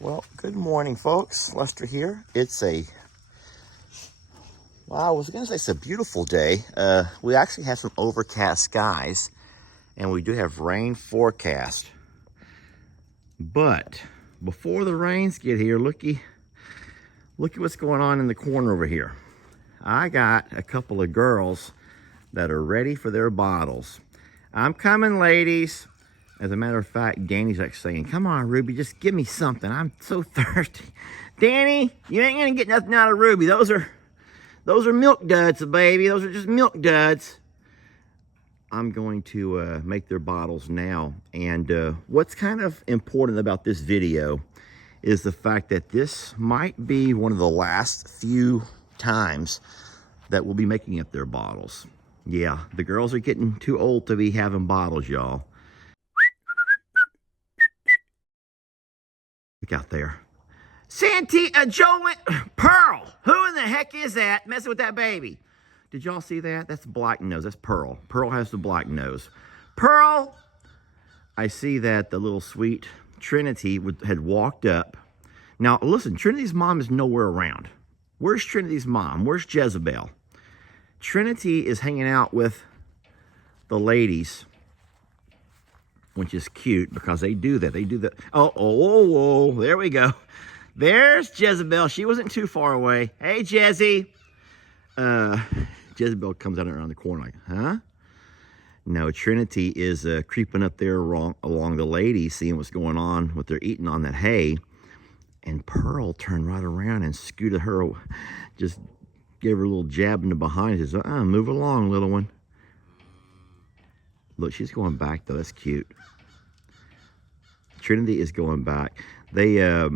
Well, good morning, folks. Lester here. Well, I was going to say it's a beautiful day. We actually have some overcast skies, and we do have rain forecast. But before the rains get here, looky what's going on in the corner over here. I got a couple of girls that are ready for their bottles. I'm coming, ladies. As a matter of fact, Danny's like saying, come on, Ruby, just give me something. I'm so thirsty. Danny, you ain't gonna get nothing out of Ruby. Those are milk duds, baby. Those are just milk duds. I'm going to make their bottles now. And what's kind of important about this video is the fact that this might be one of the last few times that we'll be making up their bottles. Yeah, the girls are getting too old to be having bottles, y'all. Look out there. Jolene, Pearl, who in the heck is that messing with that baby? Did y'all see that? That's black nose. That's Pearl. Pearl has the black nose. Pearl! I see that the little sweet Trinity had walked up. Now, listen, Trinity's mom is nowhere around. Where's Trinity's mom? Where's Jezebel? Trinity is hanging out with the ladies, which is cute because they do that. They do that. Oh, there we go. There's Jezebel. She wasn't too far away. Hey, Jezzy. Jezebel comes out around the corner like, huh? No, Trinity is creeping up there along the ladies, seeing what's going on, what they're eating on that hay. And Pearl turned right around and scooted her, just gave her a little jab in the behind. She says, move along, little one. Look, she's going back, though. That's cute. Trinity is going back. They're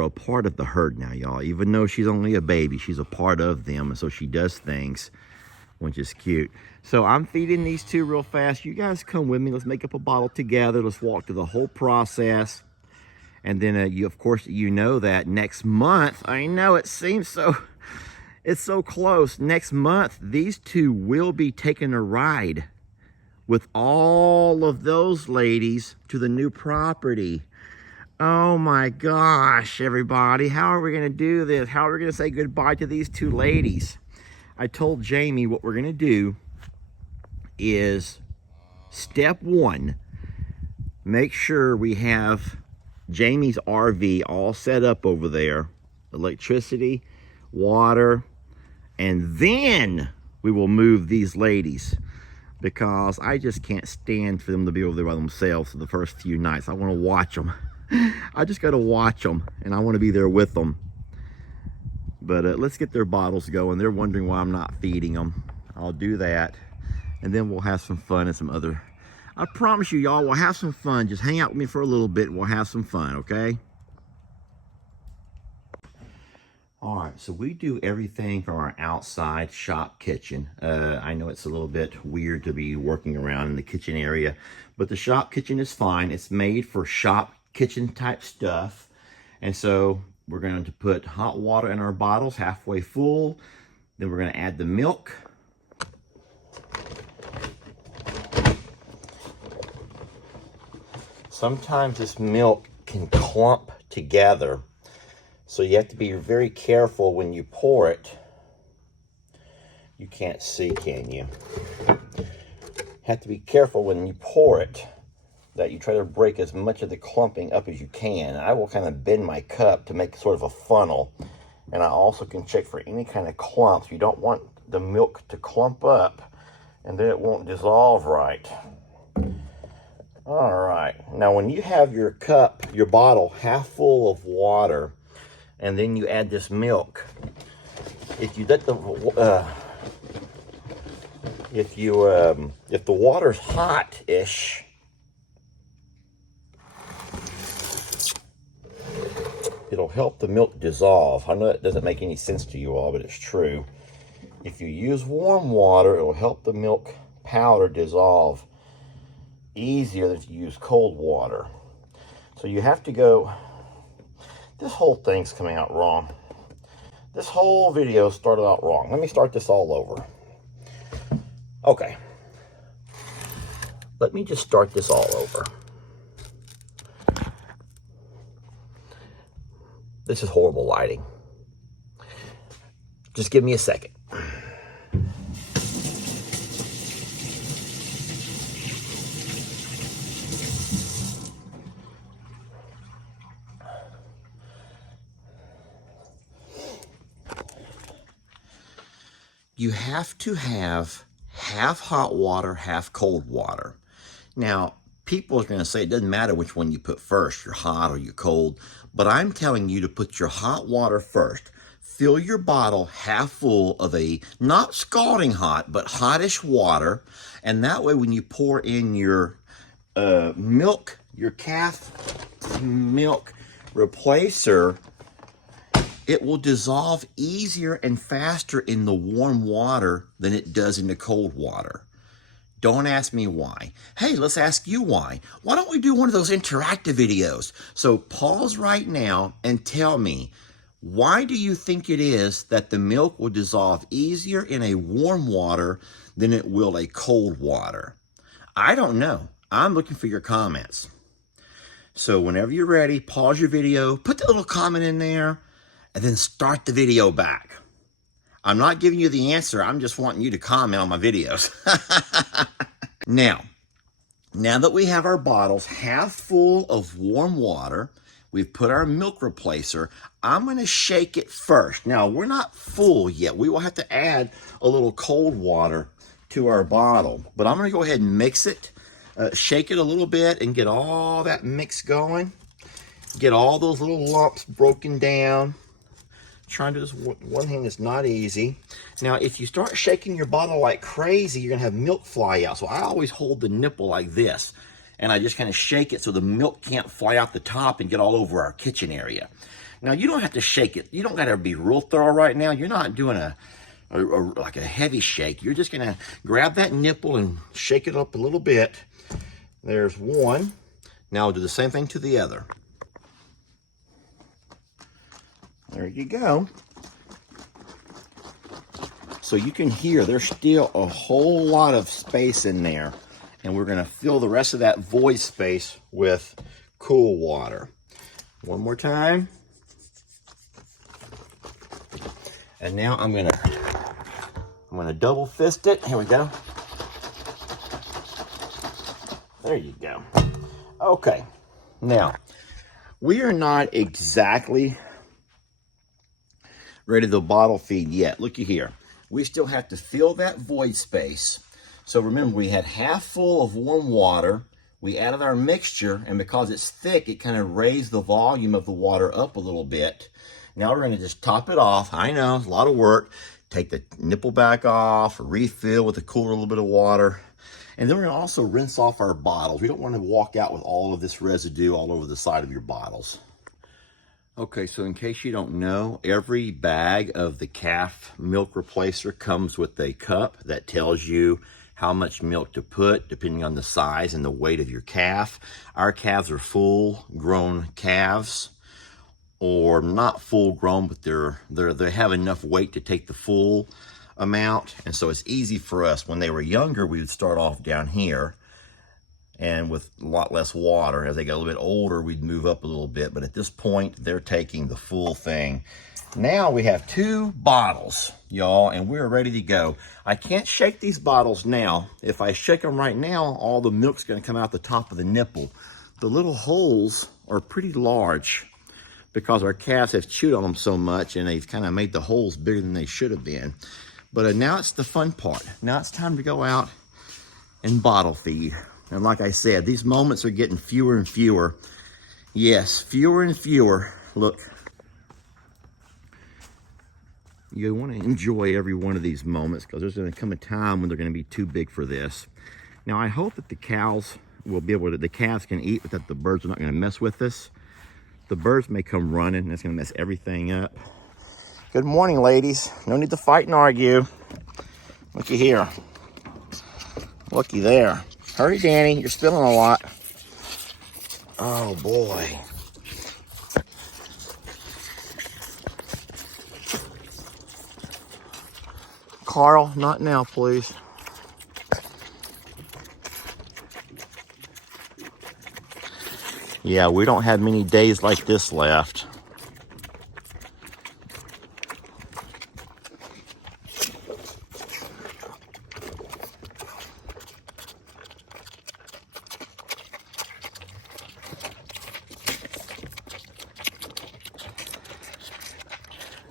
a part of the herd now, y'all. Even though she's only a baby, she's a part of them, and so she does things, which is cute. So I'm feeding these two real fast. You guys come with me. Let's make up a bottle together. Let's walk through the whole process. And then, of course, you know that next month, I know it seems so, it's so close. Next month, these two will be taking a ride with all of those ladies to the new property. Oh my gosh, everybody. How are we going to do this? How are we going to say goodbye to these two ladies? I told Jamie what we're going to do is step one, make sure we have Jamie's RV all set up over there, electricity, water, and then we will move these ladies, because I just can't stand for them to be over there by themselves for the first few nights. I want to watch them. I just got to watch them, and I want to be there with them. But let's get their bottles going. They're wondering why I'm not feeding them. I'll do that, and then we'll have some fun and some other... I promise you, y'all, we'll have some fun. Just hang out with me for a little bit, and we'll have some fun, okay? All right, so we do everything from our outside shop kitchen. I know it's a little bit weird to be working around in the kitchen area, but the shop kitchen is fine. It's made for shop kitchen type stuff. And so we're going to put hot water in our bottles halfway full. Then we're going to add the milk. Sometimes this milk can clump together, so you have to be very careful when you pour it. You can't see, can you? Have to be careful when you pour it that you try to break as much of the clumping up as you can. I will kind of bend my cup to make sort of a funnel, and I also can check for any kind of clumps. You don't want the milk to clump up, and then it won't dissolve right. All right, now when you have your cup, your bottle half full of water, and then you add this milk, if you let the if the water's hot-ish, it'll help the milk dissolve. I know that doesn't make any sense to you all, but it's true. If you use warm water, it will help the milk powder dissolve easier than if you use cold water. So you have to go... This whole thing's coming out wrong. This whole video started out wrong. Let me start this all over. Okay. Let me just start this all over. This is horrible lighting. Just give me a second. You have to have half hot water, half cold water. Now, people are going to say it doesn't matter which one you put first, your hot or your cold, but I'm telling you to put your hot water first. Fill your bottle half full of a, not scalding hot, but hottish water, and that way when you pour in your milk, your calf milk replacer, it will dissolve easier and faster in the warm water than it does in the cold water. Don't ask me why. Hey, let's ask you why. Why don't we do one of those interactive videos? So pause right now and tell me, why do you think it is that the milk will dissolve easier in a warm water than it will a cold water? I don't know. I'm looking for your comments. So whenever you're ready, pause your video, put the little comment in there, and then start the video back. I'm not giving you the answer. I'm just wanting you to comment on my videos. Now that we have our bottles half full of warm water, we've put our milk replacer, I'm going to shake it first. Now, we're not full yet. We will have to add a little cold water to our bottle. But I'm going to go ahead and mix it, shake it a little bit, and get all that mix going. Get all those little lumps broken down. Trying to do this one thing is not easy. Now, if you start shaking your bottle like crazy, you're going to have milk fly out. So I always hold the nipple like this, and I just kind of shake it so the milk can't fly out the top and get all over our kitchen area. Now, you don't have to shake it. You don't got to be real thorough right now. You're not doing like a heavy shake. You're just going to grab that nipple and shake it up a little bit. There's one. Now, I'll do the same thing to the other. There you go. So you can hear there's still a whole lot of space in there. And we're going to fill the rest of that void space with cool water. One more time. And now I'm going to double fist it. Here we go. There you go. Okay. Now, we are not exactly ready to bottle feed yet. Looky here. We still have to fill that void space. So remember, we had half full of warm water. We added our mixture, and because it's thick, it kind of raised the volume of the water up a little bit. Now we're going to just top it off. I know, it's a lot of work. Take the nipple back off, refill with a cooler little bit of water. And then we're going to also rinse off our bottles. We don't want to walk out with all of this residue all over the side of your bottles. Okay, so in case you don't know, every bag of the calf milk replacer comes with a cup that tells you how much milk to put depending on the size and the weight of your calf. Our calves are full-grown calves, or not full-grown, but they have enough weight to take the full amount, and so it's easy for us. When they were younger, we would start off down here and with a lot less water. As they got a little bit older, we'd move up a little bit, but at this point, they're taking the full thing. Now we have 2 bottles, y'all, and we're ready to go. I can't shake these bottles now. If I shake them right now, all the milk's gonna come out the top of the nipple. The little holes are pretty large because our calves have chewed on them so much, and they've kind of made the holes bigger than they should have been. But now it's the fun part. Now it's time to go out and bottle feed. And like I said, these moments are getting fewer and fewer. Yes, fewer and fewer. Look, you want to enjoy every one of these moments because there's going to come a time when they're going to be too big for this. Now, I hope that the cows will be able to, the calves can eat, but that the birds are not going to mess with us. The birds may come running, and it's going to mess everything up. Good morning, ladies. No need to fight and argue. Looky here. Looky there. Hurry, Danny. You're spilling a lot. Oh, boy. Carl, not now, please. Yeah, we don't have many days like this left.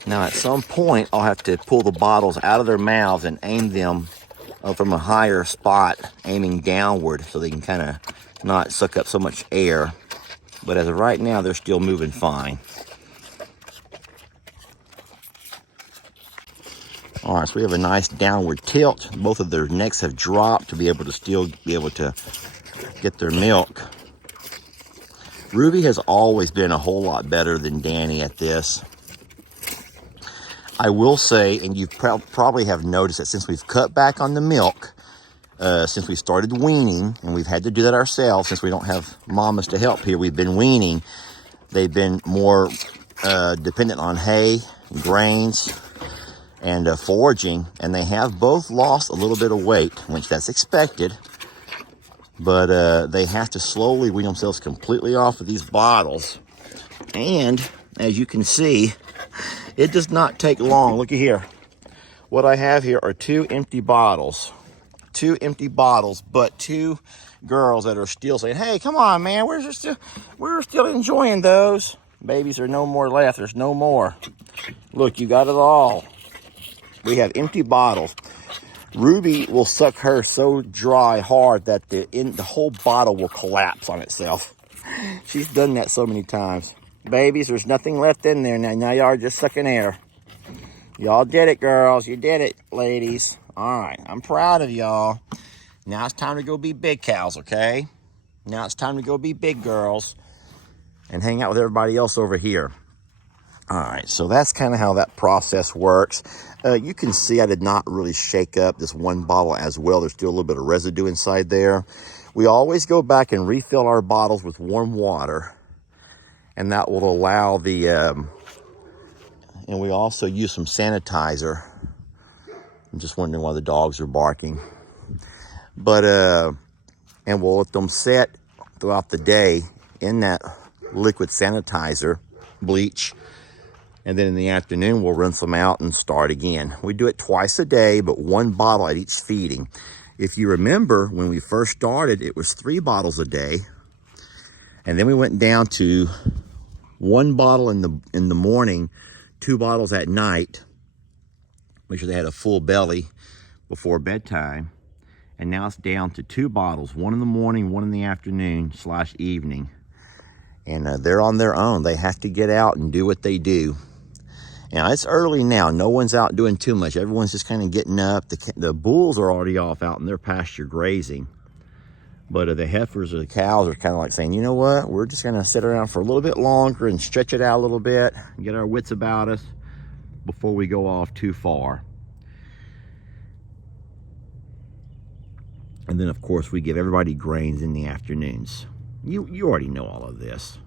Now at some point, I'll have to pull the bottles out of their mouths and aim them from a higher spot, aiming downward so they can kind of not suck up so much air. But as of right now, they're still moving fine. All right, so we have a nice downward tilt. Both of their necks have dropped to be able to still be able to get their milk. Ruby has always been a whole lot better than Danny at this. I will say, and you probably have noticed that since we've cut back on the milk, since we started weaning, and we've had to do that ourselves since we don't have mamas to help here, we've been weaning. They've been more dependent on hay, grains, and foraging, and they have both lost a little bit of weight, which that's expected. But they have to slowly wean themselves completely off of these bottles. And as you can see, it does not take long. Look at here. What I have here are 2 empty bottles. 2 empty bottles, but 2 girls that are still saying, hey, come on, man, we're still enjoying those. Babies, are no more left. There's no more. Look, you got it all. We have empty bottles. Ruby will suck her so dry hard that the whole bottle will collapse on itself. She's done that so many times. Babies, there's nothing left in there now. Now y'all are just sucking air. Y'all did it, girls. You did it, ladies. All right, I'm proud of y'all. Now it's time to go be big cows, okay? Now it's time to go be big girls and hang out with everybody else over here. All right, so that's kind of how that process works. You can see I did not really shake up this one bottle as well. There's still a little bit of residue inside there. We always go back and refill our bottles with warm water, and that will allow the, and we also use some sanitizer. I'm just wondering why the dogs are barking. But, and we'll let them set throughout the day in that liquid sanitizer, bleach. And then in the afternoon, we'll rinse them out and start again. We do it twice a day, but 1 bottle at each feeding. If you remember, when we first started, it was 3 bottles a day. And then we went down to 1 bottle in the morning, 2 bottles at night. Make sure they had a full belly before bedtime. And now it's down to 2 bottles, 1 in the morning, 1 in the afternoon / evening. And they're on their own. They have to get out and do what they do. Now, it's early now. No one's out doing too much. Everyone's just kind of getting up. The bulls are already off out in their pasture grazing. But the heifers or the cows are kind of like saying, you know what? We're just going to sit around for a little bit longer and stretch it out a little bit, and get our wits about us before we go off too far. And then, of course, we give everybody grains in the afternoons. You already know all of this.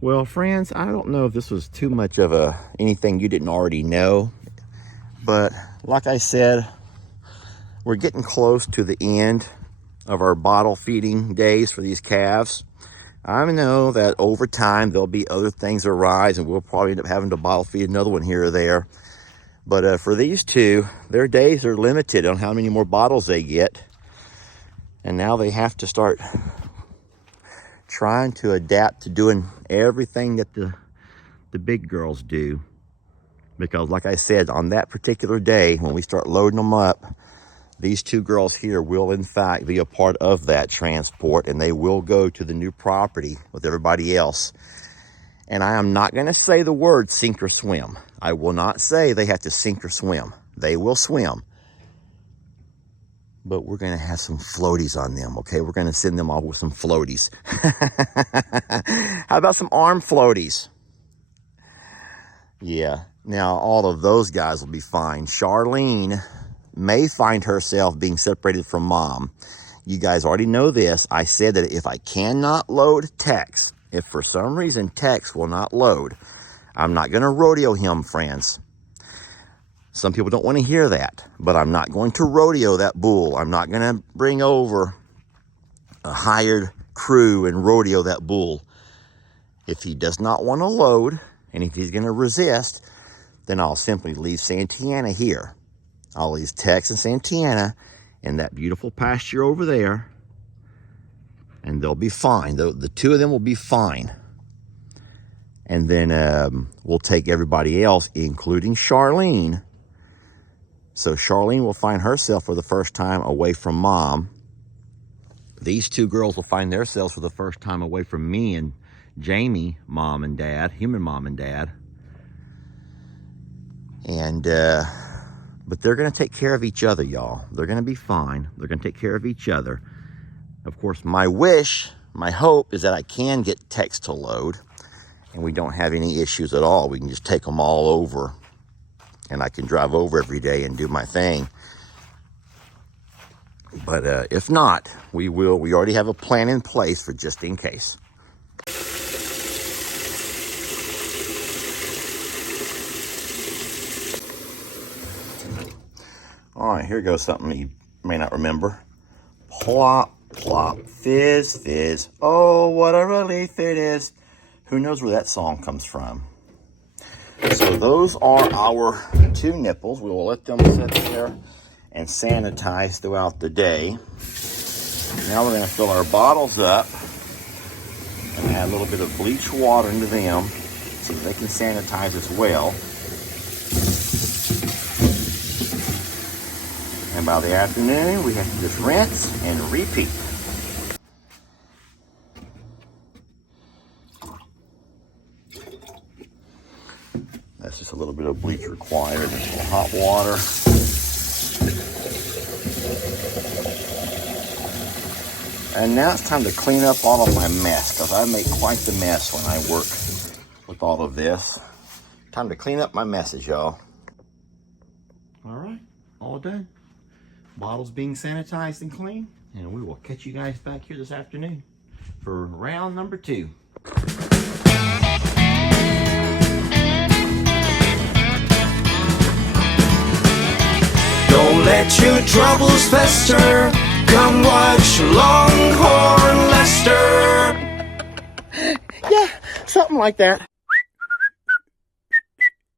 Well, friends, I don't know if this was too much of anything you didn't already know. But like I said, we're getting close to the end of our bottle feeding days for these calves. I know that over time, there'll be other things arise, and we'll probably end up having to bottle feed another one here or there. But for these 2, their days are limited on how many more bottles they get. And now they have to start trying to adapt to doing everything that the big girls do. Because like I said, on that particular day, when we start loading them up, these 2 girls here will in fact be a part of that transport, and they will go to the new property with everybody else. And I am not going to say the word sink or swim. I will not say they have to sink or swim. They will swim. But we're going to have some floaties on them, okay? We're going to send them off with some floaties. How about some arm floaties? Yeah. Now, all of those guys will be fine. Charlene may find herself being separated from Mom. You guys already know this. I said that if I cannot load Tex, if for some reason Tex will not load, I'm not going to rodeo him, friends. Some people don't want to hear that, but I'm not going to rodeo that bull. I'm not going to bring over a hired crew and rodeo that bull. If he does not want to load, and if he's going to resist, then I'll simply leave Santana here. I'll leave Tex and Santana in that beautiful pasture over there, and they'll be fine. The 2 of them will be fine. And then we'll take everybody else, including Charlene. So Charlene will find herself for the first time away from Mom. These two girls will find themselves for the first time away from me and Jamie, Mom and Dad, human Mom and Dad. And, but they're going to take care of each other, y'all. They're going to be fine. They're going to take care of each other. Of course, my wish, my hope is that I can get text to load and we don't have any issues at all. We can just take them all over and I can drive over every day and do my thing. But if not, we already have a plan in place for just in case. All right, here goes something you may not remember. Plop, plop, fizz, fizz. Oh, what a relief it is. Who knows where that song comes from? So those are our two nipples. We will let them sit there and sanitize throughout the day. Now we're going to fill our bottles up and add a little bit of bleach water into them so that they can sanitize as well. And by the afternoon, we have to just rinse and repeat. That's just a little bit of bleach required, just a little hot water. And now it's time to clean up all of my mess, because I make quite the mess when I work with all of this. Time to clean up my messes, y'all. All right, all done. Bottles being sanitized and clean, and we will catch you guys back here this afternoon for round number 2. Don't let your troubles fester. Come watch Longhorn Lester. Yeah, something like that.